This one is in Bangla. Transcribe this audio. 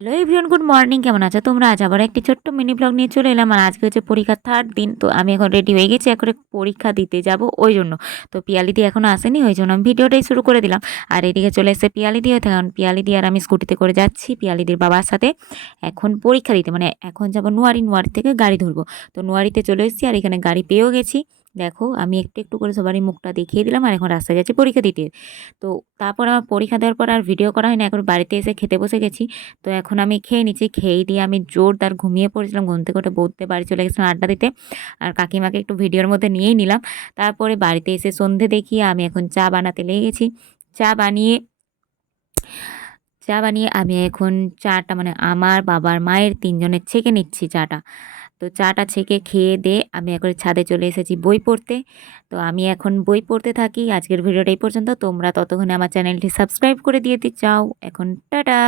Hello everyone, good morning. কেমন আছো তোমরা? আজ আবার একটি ছোট্ট মিনি ব্লগ নিয়ে চলে এলাম। আর আজকে হচ্ছে পরীক্ষার থার্ড দিন। তো আমি এখন রেডি হয়ে গেছি এখন পরীক্ষা দিতে যাব ওই জন্য। তো পিয়ালিদি এখনও আসেনি, ওই জন্য আমি ভিডিওটাই শুরু করে দিলাম। আর এদিকে চলে এসেছে পিয়ালিদি, এখন পিয়ালিদি আর আমি স্কুটিতে করে যাচ্ছি পিয়ালিদির বাবার সাথে এখন পরীক্ষা দিতে। মানে এখন যাবো নোয়ারি, নোয়ারি থেকে গাড়ি ধরবো। তো নোয়ারিতে চলে এসেছি আর এখানে গাড়ি পেয়েও গেছি। দেখো আমি একটু একটু করে সবারই মুখটা দেখিয়ে দিলাম আর এখন রাস্তায় যাচ্ছি পরীক্ষা দিতে। তো তারপর আমার পরীক্ষা দেওয়ার পর আর ভিডিও করা হয় না, এখন বাড়িতে এসে খেতে বসে গেছি। তো এখন আমি খেয়ে নিচ্ছি, খেয়ে দিয়ে আমি জোরদার ঘুমিয়ে পড়েছিলাম। ঘুম থেকে উঠে বউদের বাড়ি চলে গেছিলাম আড্ডা দিতে। আর কাকিমাকে একটু ভিডিওর মধ্যে নিয়েই নিলাম। তারপরে বাড়িতে এসে সন্ধে দেখি আমি এখন চা বানাতে লেগে গেছি। চা বানিয়ে চা বানিয়ে আমি এখন চাটা মানে আমার বাবার মায়ের তিনজনের ছেঁকে নিচ্ছি চাটা। তো চাটা ছেঁকে খেয়ে দিয়ে আমি এখন ছাদে চলে এসেছি বই পড়তে। তো আমি এখন বই পড়তে থাকি। আজকের ভিডিওটা এই পর্যন্ত। তোমরা ততক্ষণে আমার চ্যানেলটি সাবস্ক্রাইব করে দিয়ে চাও। এখন টাটা।